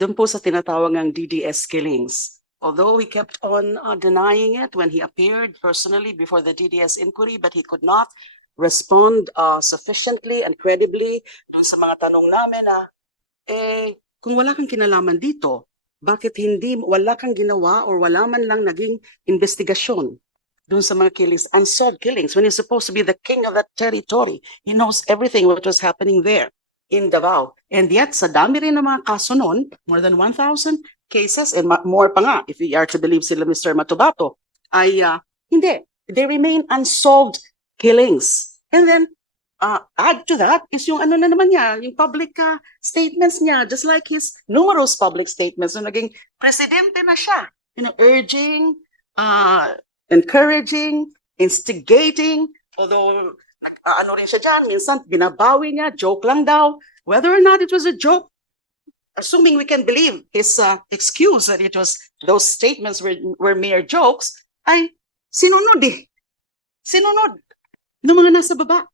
dun po sa tinatawag ng DDS killings. Although he kept on denying it when he appeared personally before the DDS inquiry, but he could not respond sufficiently and credibly dun sa mga tanong namin na, kung wala kang kinalaman dito, bakit wala kang ginawa or wala man lang naging investigasyon dun sa mga killings, unsolved killings, when he's supposed to be the king of that territory. He knows everything what was happening there in Davao. And yet, sa dami rin ng mga kaso noon, more than 1,000 cases, and more pa nga, if we are to believe sila Mr. Matubato, ay hindi. They remain unsolved killings. And then, add to that is yung ano na naman niya, yung public statements niya, just like his numerous public statements na naging presidente na siya, urging, encouraging, instigating, although ano rin siya dyan, minsan binabawi niya, joke lang daw. Whether or not it was a joke, assuming we can believe his excuse that it was those statements were mere jokes, ay sinunod Sinunod ng mga nasa baba.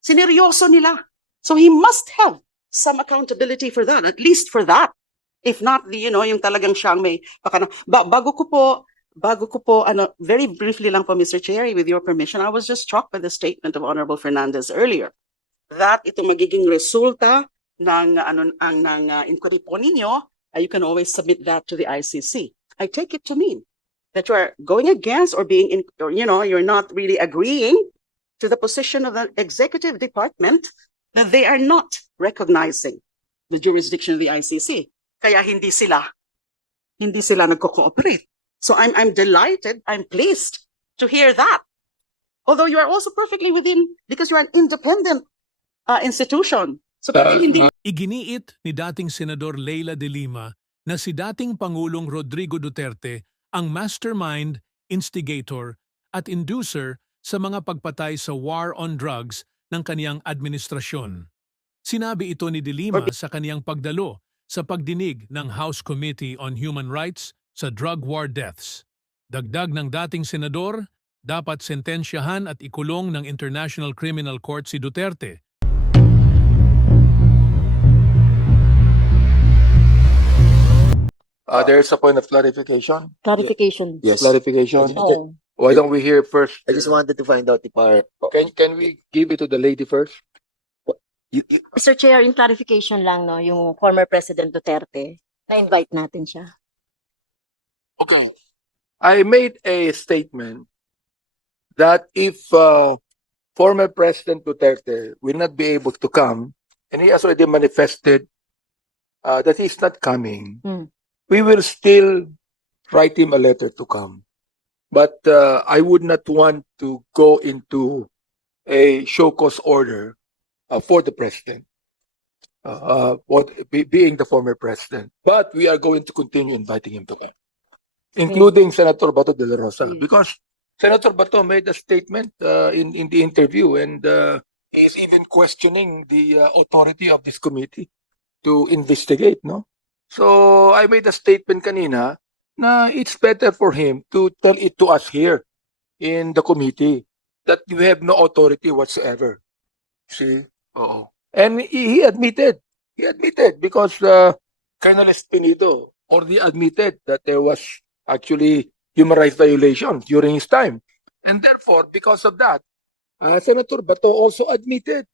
Sineryoso nila. So he must have some accountability for that, at least for that. If not, yung talagang siyang may bago ko po, very briefly lang po, Mr. Chair, with your permission, I was just struck by the statement of Honorable Fernandez earlier that ito magiging resulta ng inquiry po ninyo, you can always submit that to the ICC. I take it to mean that you are going against or you're not really agreeing to the position of the executive department that they are not recognizing the jurisdiction of the ICC. Kaya hindi sila nagko-cooperate. So I'm delighted, I'm pleased to hear that. Although you are also perfectly within, because you are an independent institution. So hindi. Iginiit ni dating Senador Leila de Lima na si dating Pangulong Rodrigo Duterte ang mastermind, instigator at inducer sa mga pagpatay sa war on drugs ng kaniyang administrasyon. Sinabi ito ni De Lima sa kaniyang pagdalo sa pagdinig ng House Committee on Human Rights sa drug war deaths. Dagdag ng dating senador, dapat sentensyahan at ikulong ng International Criminal Court si Duterte. There's a point of clarification. Clarification. Yes. Clarification. Oh. Why don't we hear first? I just wanted to find out if our Can we give it to the lady first? Mr. Chair, yung clarification lang, no, yung former President Duterte, na-invite natin siya. Okay. I made a statement that if former President Duterte will not be able to come, and he has already manifested that he's not coming, we will still write him a letter to come. But I would not want to go into a show cause order for the president, being the former president. But we are going to continue inviting him to come, including Senator Bato de la Rosa, because Senator Bato made a statement in the interview, and he is even questioning the authority of this committee to investigate, no? So I made a statement kanina na it's better for him to tell it to us here in the committee that we have no authority whatsoever. See? Oo. And he admitted because Colonel Espinito already admitted that there was actually human rights violations during his time. And therefore, because of that, Senator Bato also admitted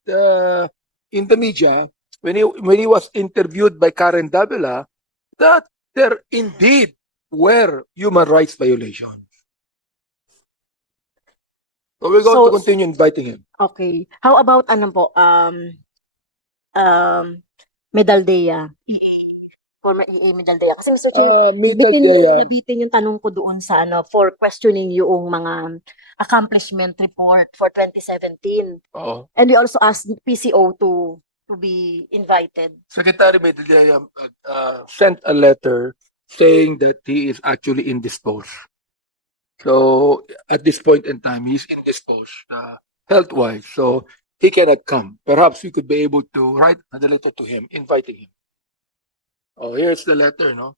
in the media when he was interviewed by Karen Davila that there indeed were human rights violations. So we're going to continue inviting him. Okay. How about Medaldea? Former EA Medaldea. Kasi Mr. Chair, nabitin yung tanong ko doon sa for questioning yung mga accomplishment report for 2017. Oo. And we also asked PCO to be invited. Secretary Medaldea sent a letter saying that he is actually indisposed. So at this point in time, he's indisposed health-wise, so he cannot come. Perhaps we could be able to write another letter to him, inviting him. Oh, here's the letter, no?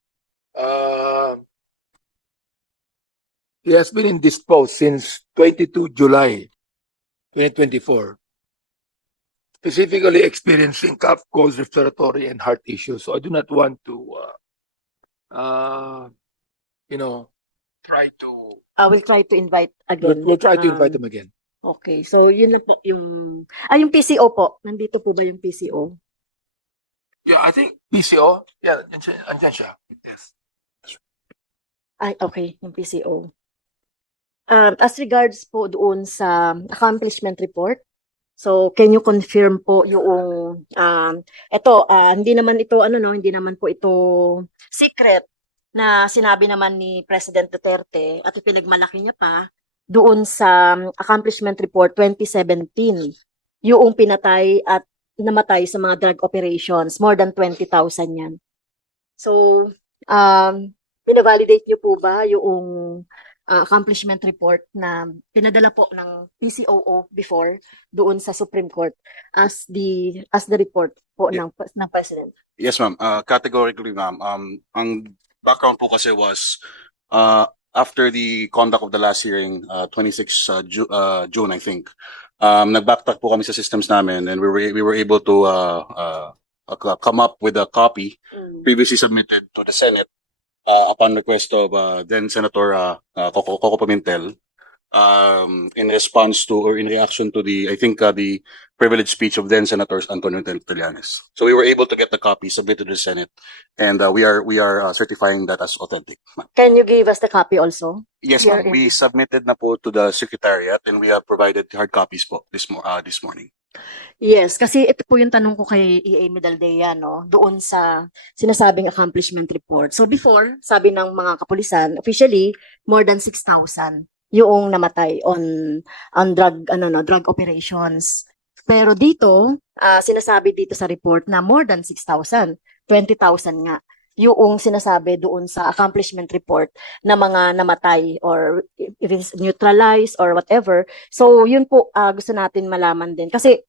He has been indisposed since 22 July 2024, specifically experiencing cough, cold, respiratory, and heart issues. So I do not want to you know, try to I will try to invite again. we'll try to invite them again. Okay, so yun na po yung yung PCO po. Nandito po ba yung PCO? Yeah, I think PCO. Yeah, andyan siya. Yes. Ay, okay, yung PCO. As regards po doon sa accomplishment report, so can you confirm po yung hindi naman ito hindi naman po ito secret na sinabi naman ni President Duterte at ipinagmalaki niya pa doon sa accomplishment report 2017, yung pinatay at namatay sa mga drug operations, more than 20,000 yan. So, binavalidate niyo po ba yung accomplishment report na pinadala po ng PCOO before doon sa Supreme Court as the report po Yeah. ng President? Yes, ma'am. Categorically, ma'am. Ang background po kasi was after the conduct of the last hearing, 26 June, I think. Nag-backtrack po kami sa systems namin, and we were able to come up with a copy previously submitted to the Senate upon request of then Senator Coco Pimentel, in response to or in reaction to the privileged speech of then Senators Antonio Trillanes. So we were able to get the copy submitted to the Senate, and we are certifying that as authentic. Can you give us the copy also? Yes, Here ma'am. in- We submitted na po to the Secretariat, and we have provided hard copies po this morning. Yes, kasi ito po yung tanong ko kay EA Medaldea, no? Doon sa sinasabing accomplishment report. So before, sabi ng mga kapulisan, officially, more than 6,000 yung namatay on drug operations. Pero dito, sinasabi dito sa report na more than 6,000, 20,000 nga yung sinasabi doon sa accomplishment report na mga namatay or if it's neutralized or whatever. So yun po gusto natin malaman din kasi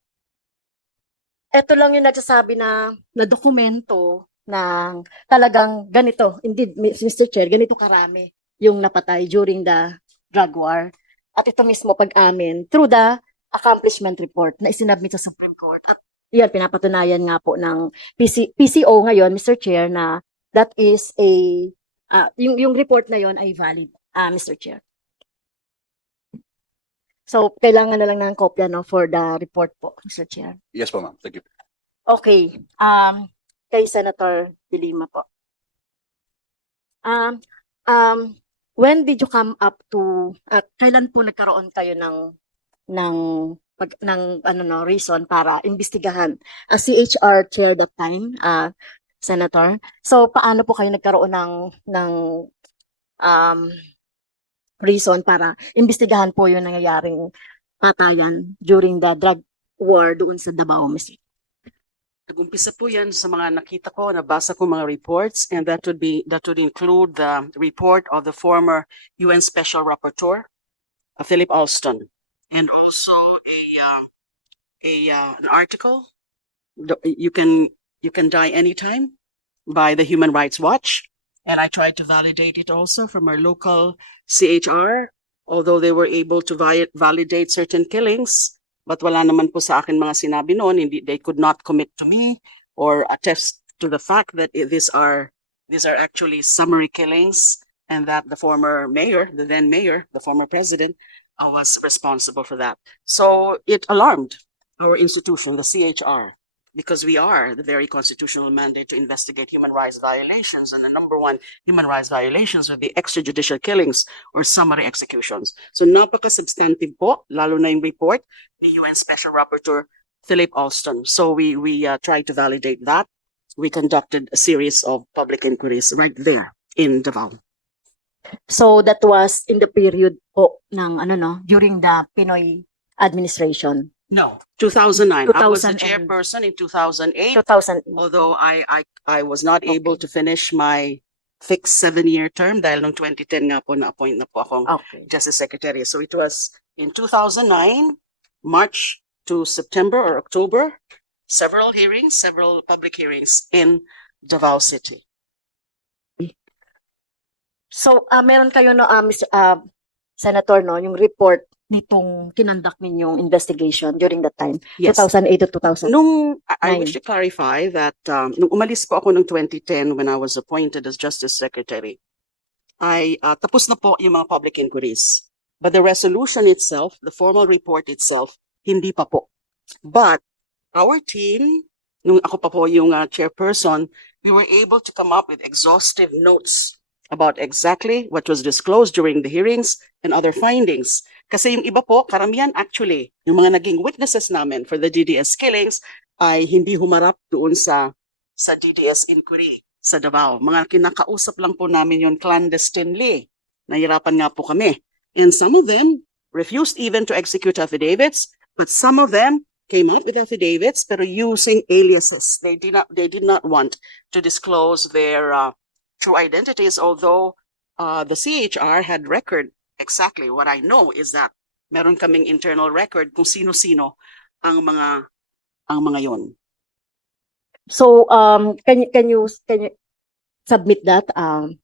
eto lang yung nagsasabi na dokumento ng talagang ganito, indeed Mr. Chair, ganito karami yung napatay during the drug war. At ito mismo pag-amin through the accomplishment report na isinabmit sa Supreme Court. At yan, pinapatunayan nga po ng PCO ngayon, Mr. Chair, na that is yung report na yon ay valid, Mr. Chair. So, kailangan na lang ng kopya no, for the report po, Mr. Chair. Yes po, ma'am. Thank you. Okay. Kay Senator De Lima po. When did you come up to kailan po nagkaroon kayo ng reason para imbestigahan as CHR chair that time, Senator? So paano po kayo nagkaroon ng reason para imbestigahan po yung nangyayaring patayan during the drug war doon sa Davao, Mr. Nag-umpisa po yan sa mga nakita ko, nabasa ko mga reports, and that would include the report of the former UN Special Rapporteur, Philip Alston, and also an article, You Can Die Anytime, by the Human Rights Watch, and I tried to validate it also from our local CHR, although they were able to validate certain killings. But wala naman po sa akin mga sinabi noon, they could not commit to me or attest to the fact that these are actually summary killings, and that the former mayor, the then mayor, the former president, was responsible for that. So it alarmed our institution, the CHR, because we are the very constitutional mandate to investigate human rights violations, and the number one human rights violations are the extrajudicial killings or summary executions. So napaka-substantive po, lalo na yung report ni UN Special Rapporteur Philip Alston. So we tried to validate that. We conducted a series of public inquiries right there in Davao. So that was in the period po ng during the Pinoy administration. No, 2009. I was the 2000 and- chairperson in 2008. 2000. Although I was not able to finish my fixed 7-year term dahil noong 2010 nga po na-appoint na po akong Okay. Justice Secretary. So it was in 2009, March to September or October, several public hearings in Davao City. So meron kayo Mr. Senator yung report nitong kinandak ninyong investigation during that time, Yes. 2008 to 2000? I Nine. wish to clarify that nung umalis po ako noong 2010 when I was appointed as Justice Secretary, tapos na po yung mga public inquiries. But the resolution itself, the formal report itself, hindi pa po. But our team, nung ako pa po yung chairperson, we were able to come up with exhaustive notes about exactly what was disclosed during the hearings and other findings. Kasi yung iba po, karamihan actually, yung mga naging witnesses namin for the DDS killings ay hindi humarap doon sa DDS inquiry sa Davao. Mga kinakausap lang po namin yun clandestinely. Nahirapan nga po kami. And some of them refused even to execute affidavits, but some of them came up with affidavits pero using aliases. They did not want to disclose their true identities, although the CHR had record. Exactly what I know is that meron kaming internal record kung sino-sino ang mga yon. So, can you submit that,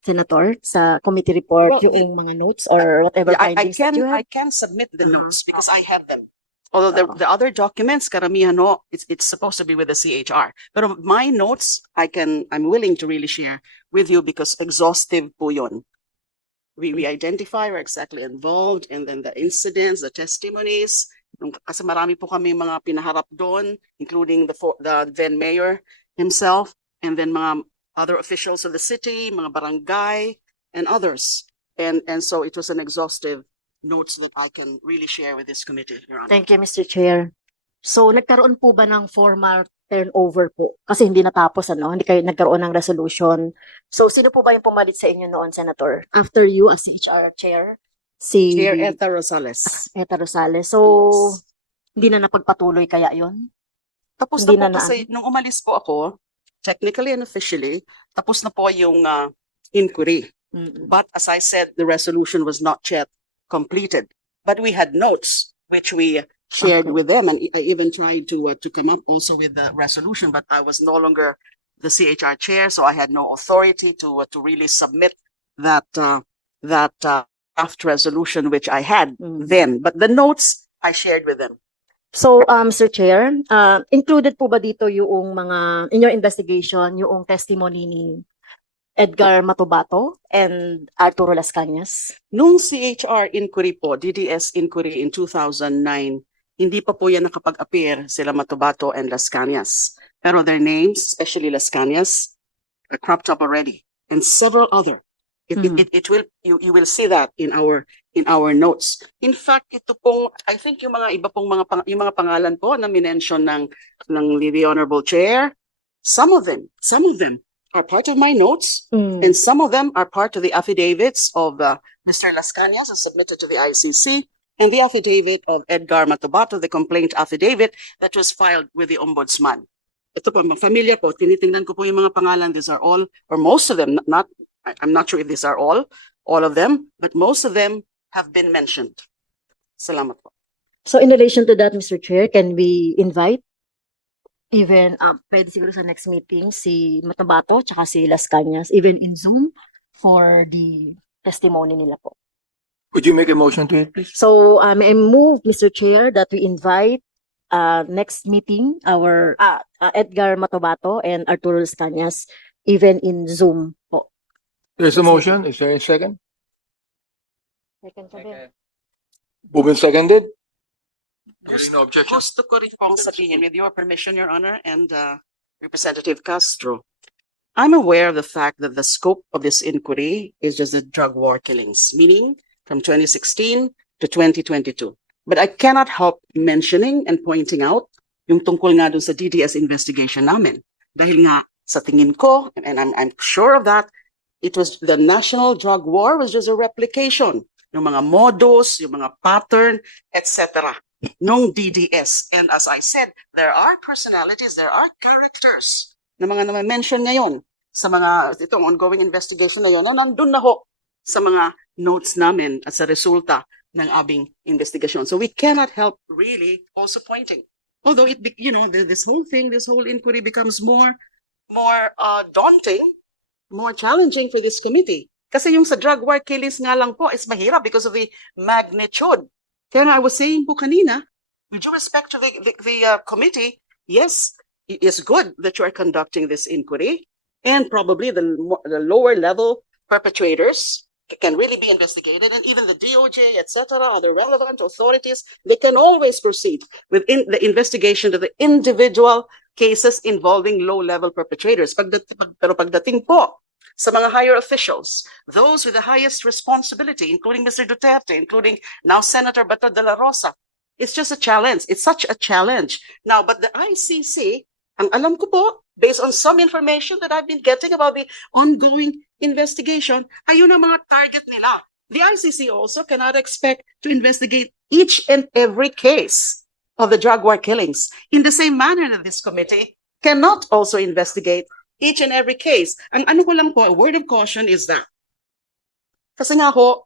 Senator, sa committee report, Well, yung mga notes or whatever Yeah, findings that you I have? can submit the Mhm. notes because I have them. Although the other documents, karamihan no, it's supposed to be with the CHR. But my notes, I'm willing to really share with you because exhaustive po yun. We identify where exactly involved and then the incidents, the testimonies. Kasi marami po kami mga pinaharap doon, including the then mayor himself and then mga other officials of the city, mga barangay and others. And so it was an exhaustive notes that I can really share with this committee, Your Honor. Thank you, Mr. Chair. So, nagkaroon po ba ng formal turnover po? Kasi hindi natapos, hindi kayo nagkaroon ng resolution. So, sino po ba yung pumalit sa inyo noon, Senator? After you as CHR Chair? Si Chair Eta Rosales. Eta Rosales. So, Yes. hindi na napagpatuloy kaya yon? Tapos Hindi na na po kasi nung umalis po ako, technically and officially, tapos na po yung inquiry. But as I said, the resolution was not yet completed. But we had notes which we shared Okay. with them, and I even tried to come up also with the resolution. But I was no longer the CHR chair, so I had no authority to really submit that draft resolution which I had then. But the notes I shared with them. So, Sir Chair, included po ba dito yung mga, in your investigation, yung testimony ni Edgar Matubato and Arturo Las Cañas? Nung CHR inquiry po, DDS inquiry in 2009, hindi pa po yan nakapag-appear sila Matubato and Las Cañas. Pero their names, especially Las Cañas, are cropped up already. And several other. It will, you will see that in our notes. In fact, ito pong, I think yung mga iba pong yung mga pangalan po na minention ng the Honorable Chair, some of them are part of my notes. And some of them are part of the affidavits of Mr. Las Cañas as submitted to the ICC and the affidavit of Edgar Matubato, the complaint affidavit that was filed with the Ombudsman. Ito po, familiar po, tinitingnan ko po yung mga pangalan. These are all, or most of them, I'm not sure if these are all of them, but most of them have been mentioned. Salamat po. So, in relation to that, Mr. Chair, can we invite even, pwede siguro sa next meeting, si Matubato tsaka si Las Cañas, even in Zoom, for the testimony nila po. Could you make a motion to it, please? So, I move, Mr. Chair, that we invite next meeting our Edgar Matubato and Arturo Las Cañas, even in Zoom po. There's a motion. Is there a second? Second pa din. Moved and seconded? Hearing no objection. Gusto ko rin pong sabihin, with your permission, Your Honor, and Representative Castro, I'm aware of the fact that the scope of this inquiry is just the drug war killings, meaning from 2016 to 2022. But I cannot help mentioning and pointing out yung tungkol nga dun sa DDS investigation namin. Dahil nga sa tingin ko, and I'm sure of that, it was the national drug war was just a replication ng mga modus, yung mga pattern, etc. nung DDS. And as I said, there are personalities, there are characters na mga na-mention ngayon sa mga itong ongoing investigation na yan na nandun na ho sa mga notes namin at sa resulta ng aming investigation. So we cannot help really also pointing. Although this whole thing, this whole inquiry becomes more daunting, more challenging for this committee. Kasi yung sa drug war killings nga lang po is mahirap because of the magnitude Kaya nga I was saying po kanina, with due respect to the committee, yes, it is good that you are conducting this inquiry, and probably the lower level perpetrators can really be investigated, and even the DOJ, etc., other relevant authorities, they can always proceed with the investigation of the individual cases involving low-level perpetrators. Pero pagdating po sa mga higher officials, those with the highest responsibility, including Mr. Duterte, including now Senator Bato de la Rosa, it's just a challenge. It's such a challenge. Now, but the ICC, ang alam ko po, based on some information that I've been getting about the ongoing investigation, ayun ang mga target nila. The ICC also cannot expect to investigate each and every case of the drug war killings in the same manner that this committee cannot also investigate each and every case. Ang ano ko lang po, a word of caution is that, kasi nga ho,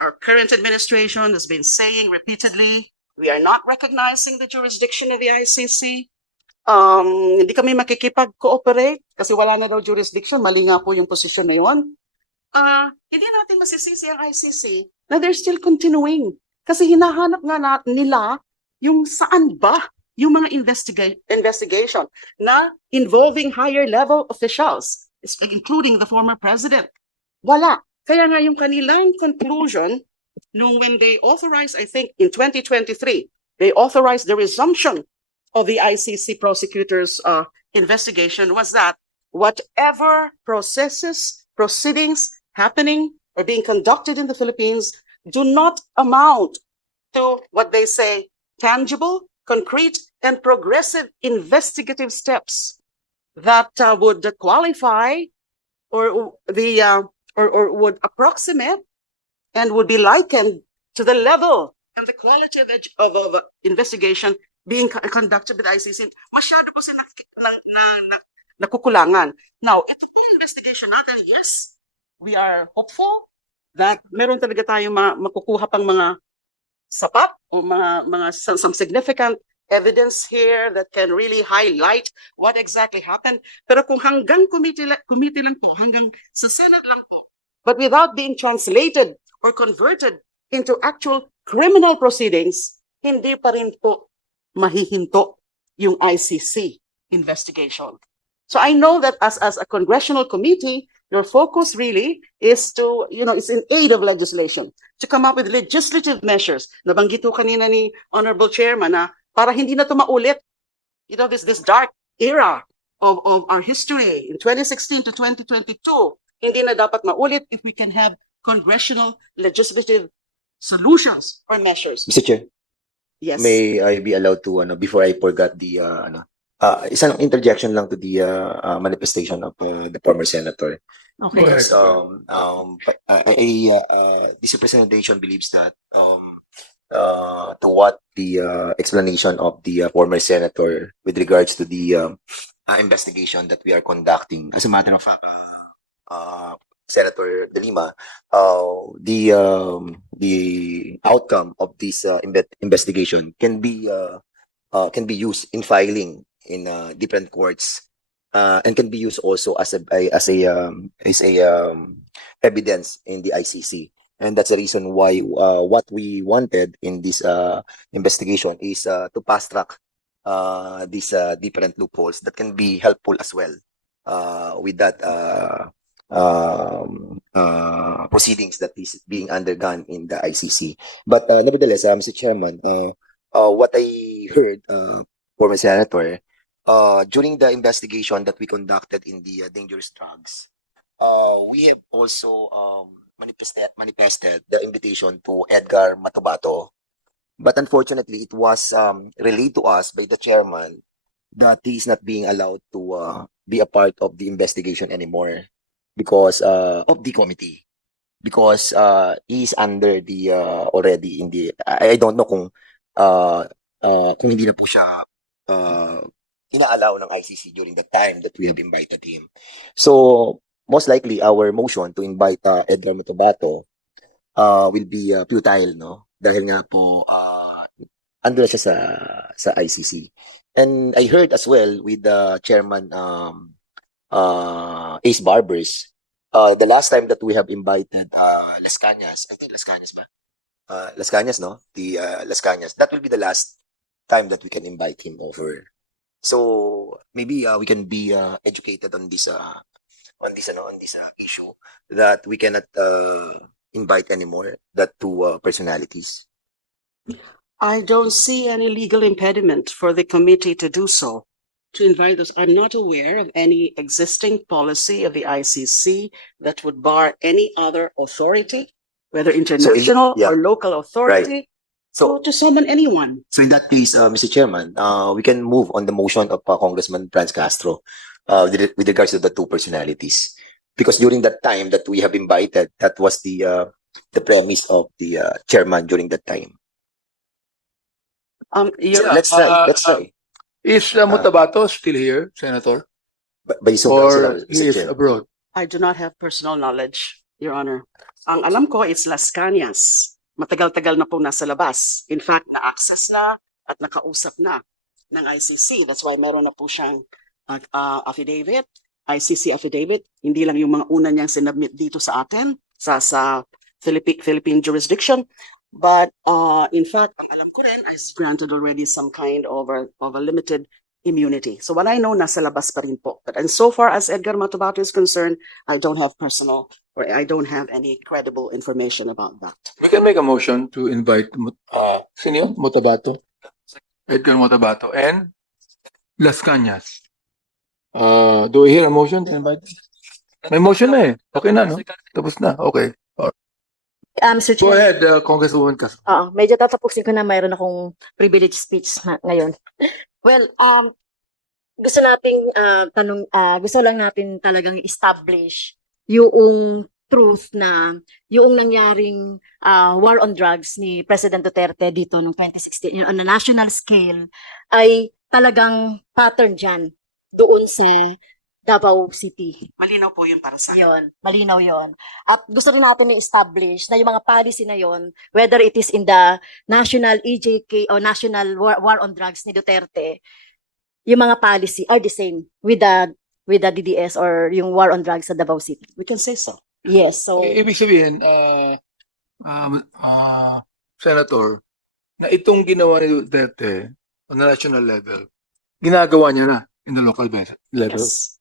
our current administration has been saying repeatedly, we are not recognizing the jurisdiction of the ICC. Hindi kami makikipag-cooperate kasi wala na daw jurisdiction. Mali nga po yung posisyon na yun. Hindi natin masisisi ang ICC na they're still continuing. Kasi hinahanap nga nila yung saan ba yung mga investigation na involving higher level officials, including the former president. Wala. Kaya nga yung kanilang conclusion, nung when they authorized, I think in 2023, they authorized the resumption of the ICC prosecutors' investigation was that whatever proceedings happening or being conducted in the Philippines do not amount to what they say tangible, concrete, and progressive investigative steps that would qualify or would approximate and would be likened to the level and the quality of investigation being conducted by the ICC. Masyado po sila nakukulangan. Now, ito pong investigation natin, yes, we are hopeful that meron talaga tayong makukuha pang mga sapat o some significant evidence here that can really highlight what exactly happened. Pero kung hanggang committee lang po, hanggang sa Senate lang po, but without being translated or converted into actual criminal proceedings, hindi pa rin po mahihinto yung ICC investigation. So I know that as a congressional committee, your focus really is to, it's in aid of legislation, to come up with legislative measures. Nabanggit ko kanina ni Honorable Chairman na para hindi na ito maulit, this dark era of our history in 2016 to 2022, hindi na dapat maulit if we can have congressional legislative solutions or measures. Mr. Chair, Yes. may I be allowed to, before I forgot the, isang interjection lang to the manifestation of the former senator. Okay. Because this representation believes that to what the explanation of the former senator with regards to the investigation that we are conducting. As a matter of fact, Senator De Lima, the outcome of this investigation can be used in filing in different courts, and can be used also as a evidence in the ICC. And that's the reason why what we wanted in this investigation is to fast track these different loopholes that can be helpful as well with that proceedings that is being undergone in the ICC. But nevertheless, Mr. Chairman, what I heard, former senator, during the investigation that we conducted in the dangerous drugs, we have also manifested the invitation to Edgar Matubato, but unfortunately, it was relayed to us by the chairman that he is not being allowed to be a part of the investigation anymore because of the committee, because he is under the already in the I don't know kung hindi na po siya ina-allow ng ICC during the time that we have invited him. So most likely our motion to invite Edgar Matubato will be futile, no? Dahil nga po andun na siya sa ICC. And I heard as well with the chairman Ace Barbers, the last time that we have invited Las Cañas, I think Las Cañas ba? Las Cañas, no? The Las Cañas. That will be the last time that we can invite him over. So maybe we can be educated on this issue that we cannot invite anymore that two personalities. I don't see any legal impediment for the committee to do so, to invite those. I'm not aware of any existing policy of the ICC that would bar any other authority, whether international yeah. or local authority, So to summon anyone. So in that case, Mr. Chairman, we can move on the motion of Congressman Franz Castro with regards to the two personalities. Because during that time that we have invited, that was the premise of the chairman during that time. Your- Let's try. Is Mutabato still here, Senator? By Zoom lang sila, Or Mr. he is Chair. abroad? I do not have personal knowledge, Your Honor. Ang alam ko is Las Cañas. Matagal-tagal na po nasa labas. In fact, na-access na at nakausap na ng ICC. That's why meron na po siyang affidavit, ICC affidavit. Hindi lang yung mga una niyang sinubmit dito sa atin, sa Philippine jurisdiction. But in fact, ang alam ko rin is granted already some kind of a limited immunity. So what I know, nasa labas pa rin po. And so far as Edgar Matabato is concerned, I don't have personal or I don't have any credible information about that. We can make a motion to invite sino yun? Mutabato. Edgar Mutabato and Las Cañas. Do we hear a motion to invite? May motion na eh. Okay na, no? Tapos na. Okay. Mr. Go Chair. ahead, Congresswoman Castro. Medyo tatapusin ko na, mayroon akong privilege speech ngayon. Well, gusto lang natin talagang establish yung truth na yung nangyaring war on drugs ni President Duterte dito noong 2016 on a national scale ay talagang pattern dyan doon sa Davao City. Malinaw po yun para sa akin. Yon, malinaw yon. At gusto rin natin i-establish na yung mga policy na yon, whether it is in the national EJK o national war on drugs ni Duterte, yung mga policy are the same with the DDS or yung war on drugs sa Davao City. We can say so. Yes, so Ibig sabihin, Senator, na itong ginawa ni Duterte on the national level, ginagawa niya na in the local level. Yes.